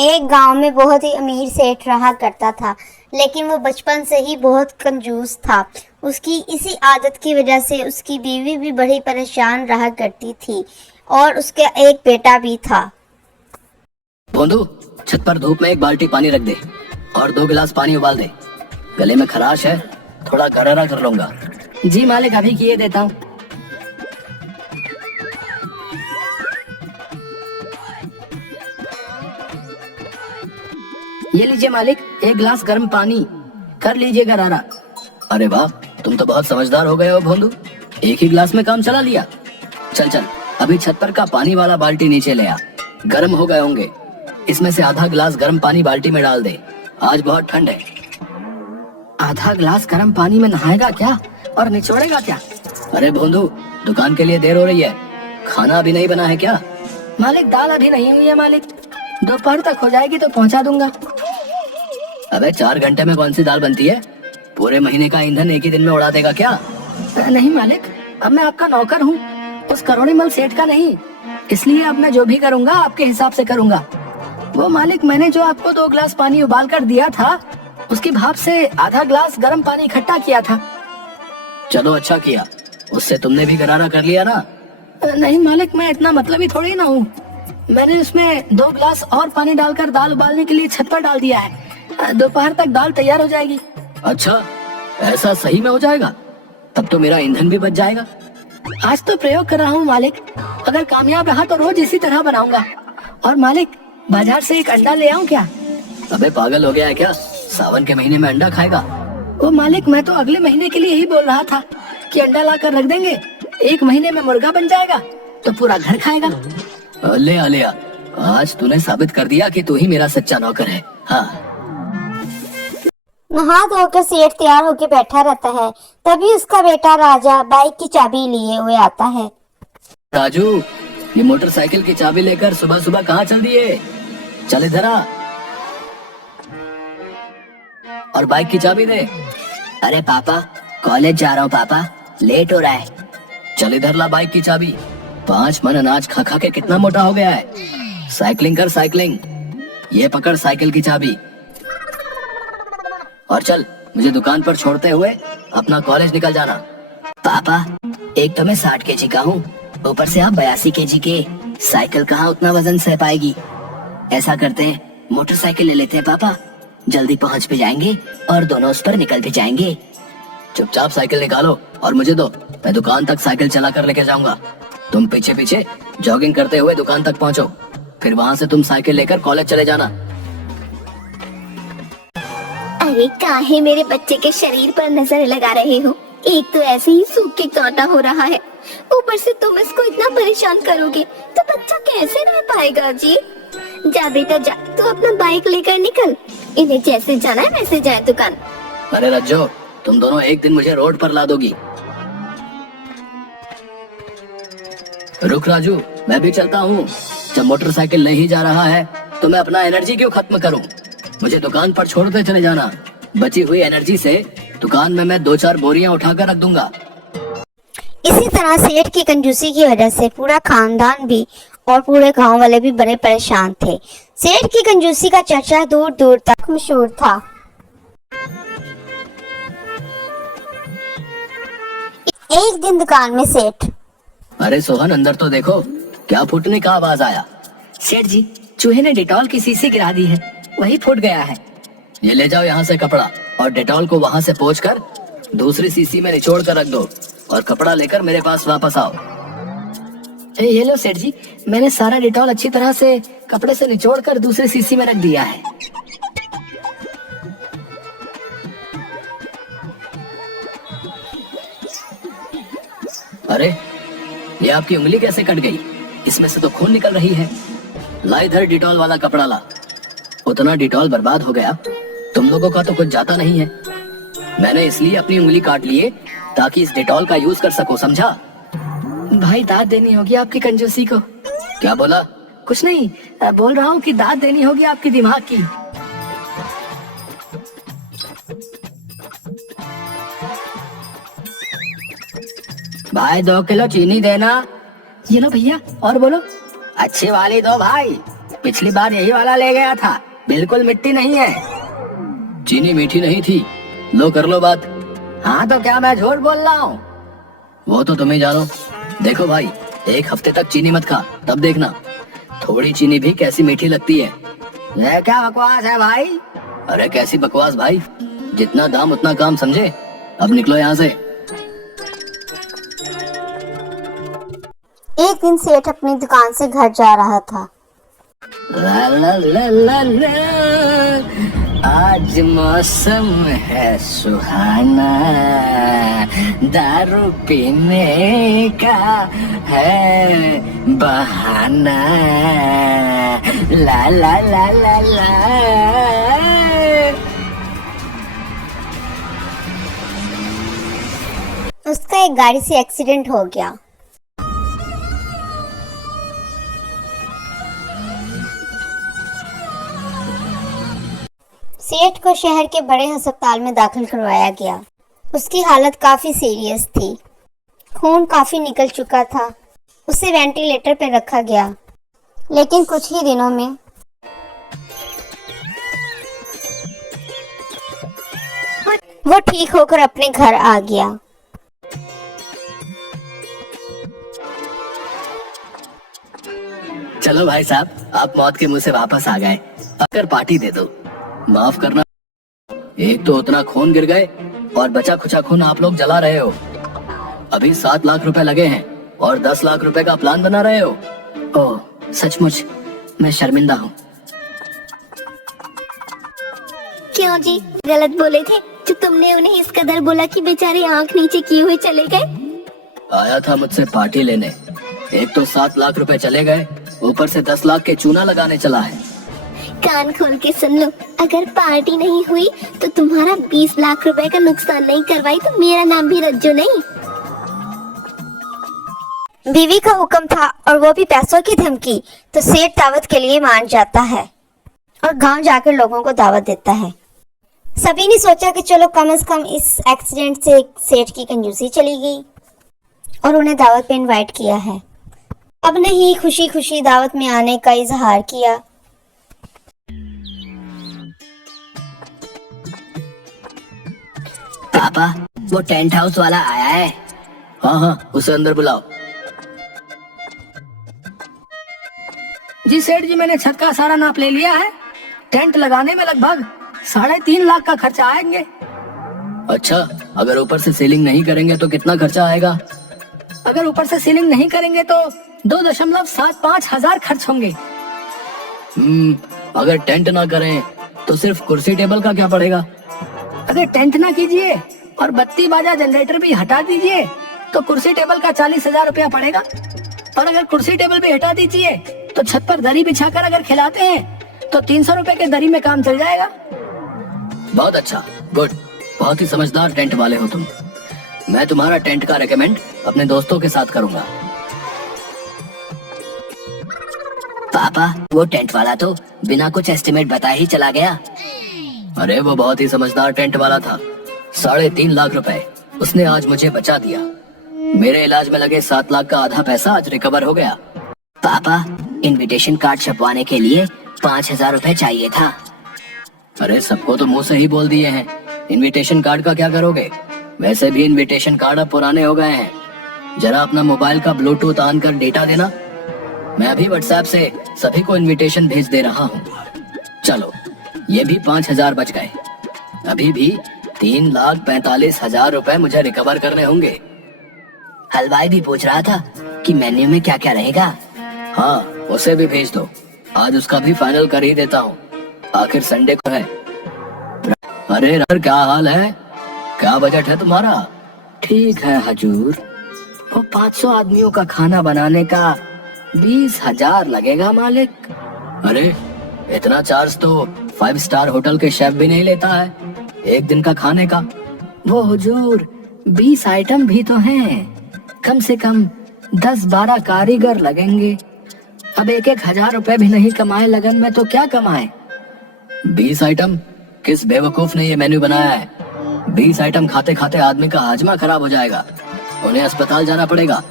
एक गांव में बहुत ही अमीर सेठ रहा करता था, लेकिन वो बचपन से ही बहुत कंजूस था। उसकी इसी आदत की वजह से उसकी बीवी भी बड़ी परेशान रहा करती थी और उसका एक बेटा भी था। भोंदू, छत पर धूप में एक बाल्टी पानी रख दे और 2 गिलास पानी उबाल दे। गले में खराश है, थोड़ा गरारा कर लूंगा। जी मालिक, अभी किए देता हूँ। ये लीजिए मालिक, 1 गिलास गर्म पानी, कर लीजिए गरारा। अरे वाह, तुम तो बहुत समझदार हो गए हो भोंदू, एक ही गिलास में काम चला लिया। चल चल, अभी छत पर का पानी वाला बाल्टी नीचे ले आ। गर्म हो गए होंगे, इसमें से आधा गिलास गर्म पानी बाल्टी में डाल दे। आज बहुत ठंड है। आधा गिलास गर्म पानी में नहाएगा क्या और निचोड़ेगा क्या? अरे भोंदू, दुकान के लिए देर हो रही है, खाना अभी नहीं बना है क्या? मालिक, दाल अभी नहीं हुई है मालिक, दोपहर तक हो जाएगी तो पहुंचा दूंगा। अबे 4 घंटे में कौन सी दाल बनती है? पूरे महीने का ईंधन एक ही दिन में उड़ा देगा क्या? नहीं मालिक, अब मैं आपका नौकर हूँ, उस करोड़ीमल सेठ का नहीं, इसलिए अब मैं जो भी करूँगा आपके हिसाब से करूँगा। वो मालिक, मैंने जो आपको 2 गिलास पानी उबाल कर दिया था, उसकी भाप से आधा गिलास गर्म पानी इकट्ठा किया था। चलो अच्छा किया, उससे तुमने भी गरारा कर लिया ना। नहीं मालिक, मैं इतना मतलब ही थोड़ी ना हूँ। मैंने उसमें 2 गिलास और पानी डालकर दाल उबालने के लिए छत पर डाल दिया है, दोपहर तक दाल तैयार हो जाएगी। अच्छा, ऐसा सही में हो जाएगा? तब तो मेरा ईंधन भी बच जाएगा। आज तो प्रयोग कर रहा हूँ मालिक, अगर कामयाब रहा तो रोज इसी तरह बनाऊंगा। और मालिक, बाजार से एक अंडा ले आऊं क्या? अबे पागल हो गया है क्या? सावन के महीने में अंडा खाएगा? वो मालिक, मैं तो अगले महीने के लिए ही बोल रहा था कि अंडा ला कर रख देंगे, 1 महीने में मुर्गा बन जाएगा तो पूरा घर खाएगा। ले आ ले आ, आज तूने साबित कर दिया कि तू ही मेरा सच्चा नौकर है। हाँ। नहा धोकर सेठ तैयार होकर बैठा रहता है। तभी उसका बेटा राजा बाइक की चाबी लिए हुए आता है। राजू, ये मोटरसाइकिल की चाबी लेकर सुबह सुबह कहाँ चल दिए? चल इधर आ और बाइक की चाबी दे। अरे पापा, कॉलेज जा रहा हूँ पापा, लेट हो रहा है। चल इधर ला बाइक की चाबी। 5 मन अनाज खा खा के कितना मोटा हो गया है। साइकिलिंग कर साइकिलिंग। ये पकड़ साइकिल की चाबी और चल, मुझे दुकान पर छोड़ते हुए अपना कॉलेज निकल जाना। पापा, एक तो मैं 60 केजी का हूँ, ऊपर से आप 82 केजी के, साइकिल कहाँ उतना वजन सह पाएगी। ऐसा करते हैं, मोटरसाइकिल ले लेते हैं पापा, जल्दी पहुँच भी जाएंगे और दोनों उस पर निकल भी जाएंगे। चुपचाप साइकिल निकालो और मुझे दो, मैं दुकान तक साइकिल चला कर लेके जाऊंगा। तुम पीछे पीछे जॉगिंग करते हुए दुकान तक पहुंचो, फिर वहाँ से तुम साइकिल लेकर कॉलेज चले जाना। अरे काहे मेरे बच्चे के शरीर पर नजर लगा रहे हो? एक तो ऐसे ही सूख के कांटा हो रहा है, ऊपर से तुम इसको इतना परेशान करोगे तो बच्चा कैसे रह पाएगा? जी जा बेटा जा, तू अपना बाइक लेकर निकल, इन्हें जैसे जाना है वैसे जाए दुकान। अरे रज्जो, तुम दोनों एक दिन मुझे रोड पर ला दोगी। रुक राजू, मैं भी चलता हूँ। जब मोटरसाइकिल नहीं जा रहा है तो मैं अपना एनर्जी क्यों खत्म करूँ? मुझे दुकान पर छोड़ते चले जाना। बची हुई एनर्जी से दुकान में मैं 2-4 बोरियां उठाकर रख दूंगा। इसी तरह सेठ की कंजूसी की वजह से पूरा खानदान भी और पूरे गांव वाले भी बड़े परेशान थे। सेठ की कंजूसी का चर्चा दूर दूर तक मशहूर था। एक दिन दुकान में सेठ, अरे सोहन, अंदर तो देखो, क्या फूटने का आवाज आया? सेठ जी, चूहे ने डिटॉल की शीशी गिरा दी है, वही फूट गया है। ये ले जाओ यहाँ से कपड़ा और डेटॉल को वहाँ से पोंछकर दूसरी शीशी में निचोड़ कर रख दो और कपड़ा लेकर मेरे पास वापस आओ। ये लो सेठ जी, मैंने सारा डिटॉल अच्छी तरह से कपड़े से निचोड़ कर दूसरी शीशी में रख दिया है। अरे, ये आपकी उंगली कैसे कट गई? इसमें से तो खून निकल रही है। ला इधर डिटॉल वाला कपड़ा ला। उतना डिटॉल बर्बाद हो गया, तुम लोगों का तो कुछ जाता नहीं है। मैंने इसलिए अपनी उंगली काट लिए ताकि इस डिटॉल का यूज कर सको, समझा? भाई, दाद देनी होगी आपकी कंजूसी को। क्या बोला? कुछ नहीं, बोल रहा हूँ कि दाद देनी होगी आपकी दिमाग की। भाई 2 किलो चीनी देना। ये लो भैया, और बोलो। अच्छी वाली दो भाई। पिछली बार यही वाला ले गया था, बिल्कुल मिट्टी नहीं है। चीनी मीठी नहीं थी। लो कर लो बात। हाँ तो क्या मैं झूठ बोल रहा हूँ? वो तो तुम ही जानो। देखो भाई, 1 हफ्ते तक चीनी मत खा, तब देखना थोड़ी चीनी भी कैसी मीठी लगती है। ये क्या बकवास है भाई? अरे कैसी बकवास भाई, जितना दाम उतना काम समझे। अब निकलो यहाँ से। एक दिन सेठ अपनी दुकान से घर जा रहा था। ला ला ला ला ला, आज मौसम है सुहाना, दारू पीने का है बहाना। ला ला ला ला ला। उसका एक गाड़ी से एक्सीडेंट हो गया। सेठ को शहर के बड़े अस्पताल में दाखिल करवाया गया। उसकी हालत काफी सीरियस थी, खून काफी निकल चुका था। उसे वेंटिलेटर पर रखा गया, लेकिन कुछ ही दिनों में वो ठीक होकर अपने घर आ गया। चलो भाई साहब, आप मौत के मुंह से वापस आ गए। अगर पार्टी दे दो। माफ करना, एक तो उतना खून गिर गए और बचा खुचा खून आप लोग जला रहे हो। अभी 7 लाख रुपए लगे हैं और 10 लाख रुपए का प्लान बना रहे हो। ओह सचमुच मैं शर्मिंदा हूँ। क्यों जी, गलत बोले थे जो तुमने उन्हें इस कदर बोला कि बेचारे आंख नीचे किए हुए चले गए? आया था मुझसे पार्टी लेने, एक तो 7 लाख रुपए चले गए, ऊपर से 10 लाख के चूना लगाने चला है। कान खोल के सुन लो, अगर पार्टी नहीं हुई तो तुम्हारा 20 लाख रुपए का नुकसान नहीं करवाई तो मेरा नाम भी रज्जू नहीं। बीवी का हुक्म था और वो भी पैसों की धमकी, तो सेठ दावत के लिए मान जाता है और गांव जाकर लोगों को दावत देता है। सभी ने सोचा कि चलो कम से कम इस एक्सीडेंट से सेठ की कंजूसी चली गई और उन्हें दावत पे इनवाइट किया है। अब नहीं, खुशी खुशी दावत में आने का इजहार किया। पापा वो टेंट हाउस वाला आया है। हाँ हाँ, उसे अंदर बुलाओ। जी सेठ जी, मैंने छत का सारा नाप ले लिया है। टेंट लगाने में लगभग 3.5 लाख का खर्चा आएंगे। अच्छा, अगर ऊपर से सीलिंग नहीं करेंगे तो कितना खर्चा आएगा? अगर ऊपर से सीलिंग नहीं करेंगे तो 2.75 हजार खर्च होंगे। अगर टेंट ना करें तो सिर्फ कुर्सी टेबल का क्या पड़ेगा? अगर टेंट ना कीजिए और बत्ती बाजा जनरेटर भी हटा दीजिए तो कुर्सी टेबल का 40,000 रुपया पड़ेगा। और अगर कुर्सी टेबल भी हटा दीजिए तो छत पर दरी बिछाकर अगर खिलाते हैं तो 300 रुपए के दरी में काम चल जाएगा। बहुत अच्छा, गुड, बहुत ही समझदार टेंट वाले हो तुम। मैं तुम्हारा टेंट का रेकमेंड अपने दोस्तों के साथ करूंगा। पापा वो टेंट वाला तो बिना कुछ एस्टिमेट बताए ही चला गया। अरे वो बहुत ही समझदार टेंट वाला था। 3.5 लाख रुपए उसने आज मुझे बचा दिया। मेरे इलाज में लगे 7 लाख का आधा पैसा आज रिकवर हो गया। पापा इनविटेशन कार्ड छपवाने के लिए 5,000 रुपए चाहिए था। अरे सबको तो मुंह से ही बोल दिए हैं, इनविटेशन कार्ड का क्या करोगे? वैसे भी इनविटेशन कार्ड अब पुराने हो गए हैं। जरा अपना मोबाइल का ब्लूटूथ ऑन कर डेटा देना। मैं अभी व्हाट्सएप से सभी को इनविटेशन भेज दे रहा हूँ। चलो, ये भी 5,000 बच गए। अभी भी 3,45,000 रुपए मुझे रिकवर करने होंगे। हलवाई भी पूछ रहा था कि मेन्यू में क्या क्या रहेगा। हाँ, उसे भी भेज दो। आज उसका भी फाइनल कर ही देता हूँ, आखिर संडे को है। अरे यार, क्या हाल है? क्या बजट है तुम्हारा? ठीक है हजूर, वो 500 आदमियों का खाना बनाने का 20,000 लगेगा मालिक। अरे इतना चार्ज तो 5 स्टार होटल के शेफ भी नहीं लेता है एक दिन का खाने का। वो हुजूर 20 आइटम भी तो हैं, कम से कम 10-12 कारीगर लगेंगे। अब 1,000 रुपए भी नहीं कमाए लगन में तो क्या कमाए? 20 आइटम? किस बेवकूफ ने ये मेन्यू बनाया है? 20 आइटम खाते खाते आदमी का हाजमा खराब हो जाएगा, उन्हें अस्पताल जाना पड़ेगा।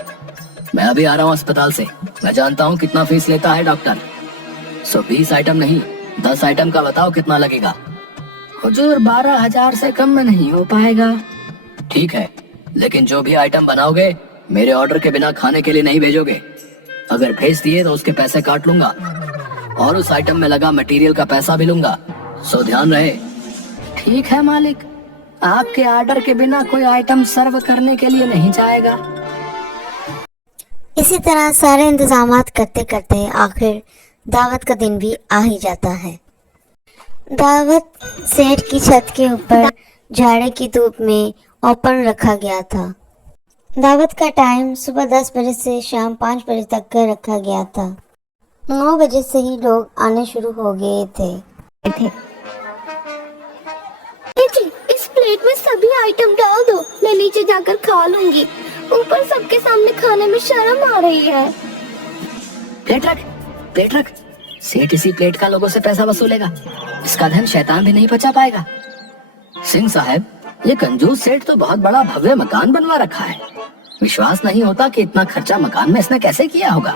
मैं अभी आ रहा हूँ अस्पताल से, मैं जानता हूँ कितना फीस लेता है डॉक्टर। सो 20 आइटम नहीं 10 आइटम का बताओ कितना लगेगा। हुजूर 12,000 से कम में नहीं हो पाएगा। ठीक है, लेकिन जो भी आइटम बनाओगे मेरे ऑर्डर के बिना खाने के लिए नहीं भेजोगे। अगर भेज दिए तो उसके पैसे काट लूंगा और उस आइटम में लगा मटेरियल का पैसा भी लूंगा, सो ध्यान रहे। ठीक है मालिक, आपके ऑर्डर के बिना कोई आइटम सर्व करने के लिए नहीं जाएगा। इसी तरह सारे इंतजामात करते करते आखिर दावत का दिन भी आ ही जाता है। दावत सेठ की छत के ऊपर जाड़े की धूप में ओपन रखा गया था। दावत का टाइम सुबह 10 बजे से शाम 5 बजे तक का रखा गया था। 9 बजे से ही लोग आने शुरू हो गए थे। जी, इस प्लेट में सभी आइटम डाल दो, मैं नीचे जाकर खा लूंगी। ऊपर सबके सामने खाने में शर्म आ रही है। प्लेट रख, प्लेट रख। सेठ इसी प्लेट का लोगों से पैसा वसूलेगा। इसका धन शैतान भी नहीं बचा पाएगा। सिंह साहब, ये कंजूस सेठ तो बहुत बड़ा भव्य मकान बनवा रखा है। विश्वास नहीं होता कि इतना खर्चा मकान में इसने कैसे किया होगा।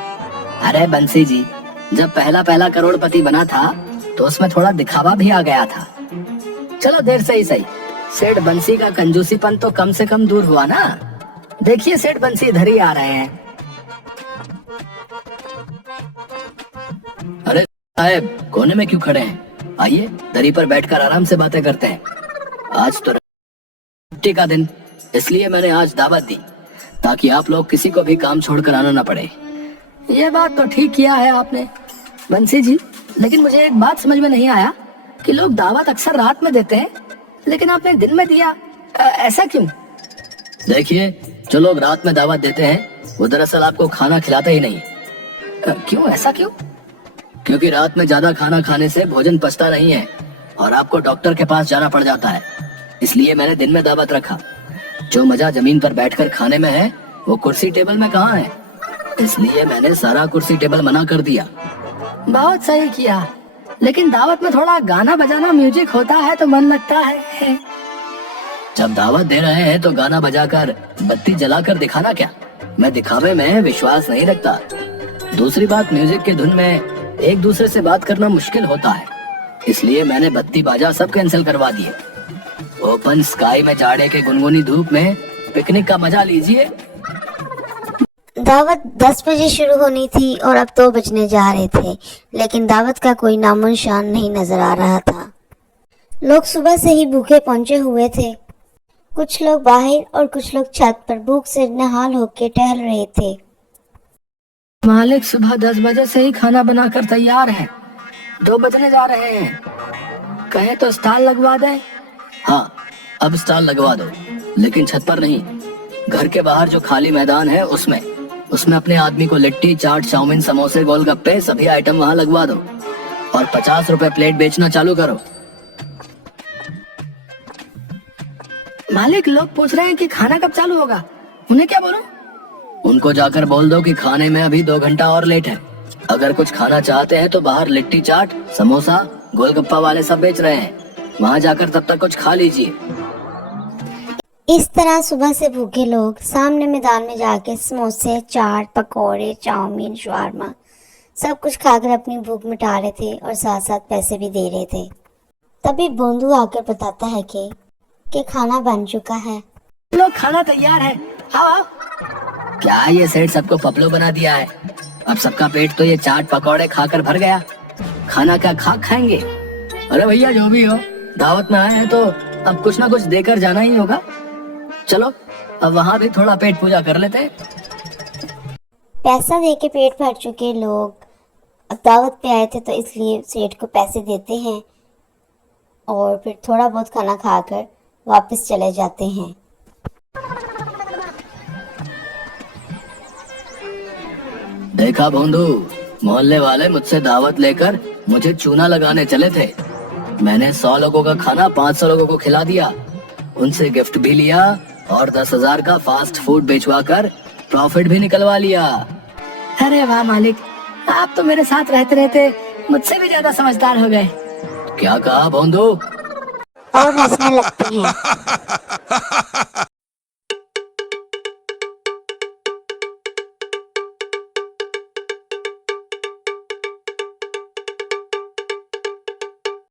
अरे बंसी जी, जब पहला पहला करोड़पति बना था तो उसमें थोड़ा दिखावा भी आ गया था। चलो देर से ही सही, सेठ बंसी का कंजूसीपन तो कम से कम दूर हुआ ना। देखिए सेठ बंसी इधर ही आ रहे हैं। अरे साहब, कोने में क्यों खड़े हैं? आइए दरी पर बैठकर आराम से बातें करते हैं। आज तो छुट्टी का दिन, इसलिए मैंने आज दावत दी ताकि आप लोग किसी को भी काम छोड़कर आना न पड़े। ये बात तो ठीक किया है आपने बंसी जी, लेकिन मुझे एक बात समझ में नहीं आया कि लोग दावत अक्सर रात में देते हैं, लेकिन आपने दिन में दिया, ऐसा क्यों? देखिए, जो लोग रात में दावत देते हैं वो दरअसल आपको खाना खिलाते ही नहीं। क्यों, ऐसा क्यों? क्योंकि रात में ज्यादा खाना खाने से भोजन पचता नहीं है और आपको डॉक्टर के पास जाना पड़ जाता है। इसलिए मैंने दिन में दावत रखा। जो मजा जमीन पर बैठकर खाने में है वो कुर्सी टेबल में कहाँ है, इसलिए मैंने सारा कुर्सी टेबल मना कर दिया। बहुत सही किया, लेकिन दावत में थोड़ा गाना बजाना म्यूजिक होता है तो मन लगता है। जब दावत दे रहे हैं तो गाना बजाकर बत्ती जलाकर दिखाना क्या? मैं दिखावे में विश्वास नहीं रखता। दूसरी बात, म्यूजिक के धुन में एक दूसरे से बात करना मुश्किल होता है, इसलिए मैंने बत्ती बाजा सब कैंसिल करवा दिए। ओपन स्काई में जाड़े के गुनगुनी धूप में पिकनिक का मजा लीजिए। दावत 10 बजे शुरू होनी थी और अब 2 बजने जा रहे थे, लेकिन दावत का कोई नामो निशान नहीं नजर आ रहा था। लोग सुबह से ही भूखे पहुंचे हुए थे। कुछ लोग बाहर और कुछ लोग छत पर भूख से निहाल होकर टहल रहे थे। मालिक सुबह 10 बजे से ही खाना बनाकर तैयार है, 2 बजने जा रहे हैं। कहे तो स्टॉल लगवा दे। हाँ, अब स्टॉल लगवा दो, लेकिन छत पर नहीं। घर के बाहर जो खाली मैदान है उसमें अपने आदमी को लिट्टी, चाट, चाउमीन, समोसे, गोलगप्पे सभी आइटम वहाँ लगवा दो और 50 रुपए प्लेट बेचना चालू करो। मालिक, लोग पूछ रहे हैं कि खाना कब चालू होगा, उन्हें क्या बोलूं? उनको जाकर बोल दो कि खाने में अभी 2 घंटा और लेट है। अगर कुछ खाना चाहते हैं तो बाहर लिट्टी, चाट, समोसा, गोलगप्पा वाले सब बेच रहे हैं, वहाँ जाकर तब तक कुछ खा लीजिए। इस तरह सुबह से भूखे लोग सामने मैदान में जाके समोसे, चाट, पकोड़े, चाउमीन, शवारमा सब कुछ खाकर अपनी भूख मिटा रहे थे और साथ साथ पैसे भी दे रहे थे। तभी बोंदू आकर बताता है कि खाना बन चुका है। लोग, खाना तैयार है, आओ। क्या ये सेठ सबको पपलो बना दिया है? अब सबका पेट तो ये चाट पकौड़े खाकर भर गया, खाना क्या खाएंगे? अरे भैया, जो भी हो, दावत में आए हैं तो अब कुछ ना कुछ देकर जाना ही होगा। चलो अब वहाँ भी थोड़ा पेट पूजा कर लेते हैं। पैसा देके पेट भर चुके लोग अब दावत पे आए थे तो इसलिए सेठ को पैसे देते हैं और फिर थोड़ा बहुत खाना खाकर वापस चले जाते हैं। देखा भोंदू, मोहल्ले वाले मुझसे दावत लेकर मुझे चूना लगाने चले थे। मैंने 100 लोगों का खाना 500 लोगों को खिला दिया, उनसे गिफ्ट भी लिया और 10,000 का फास्ट फूड बेचवा कर प्रॉफिट भी निकलवा लिया। अरे वाह मालिक, आप तो मेरे साथ रहते रहते मुझसे भी ज्यादा समझदार हो गए। क्या कहा भोंदू? और हंसने लगते हैं।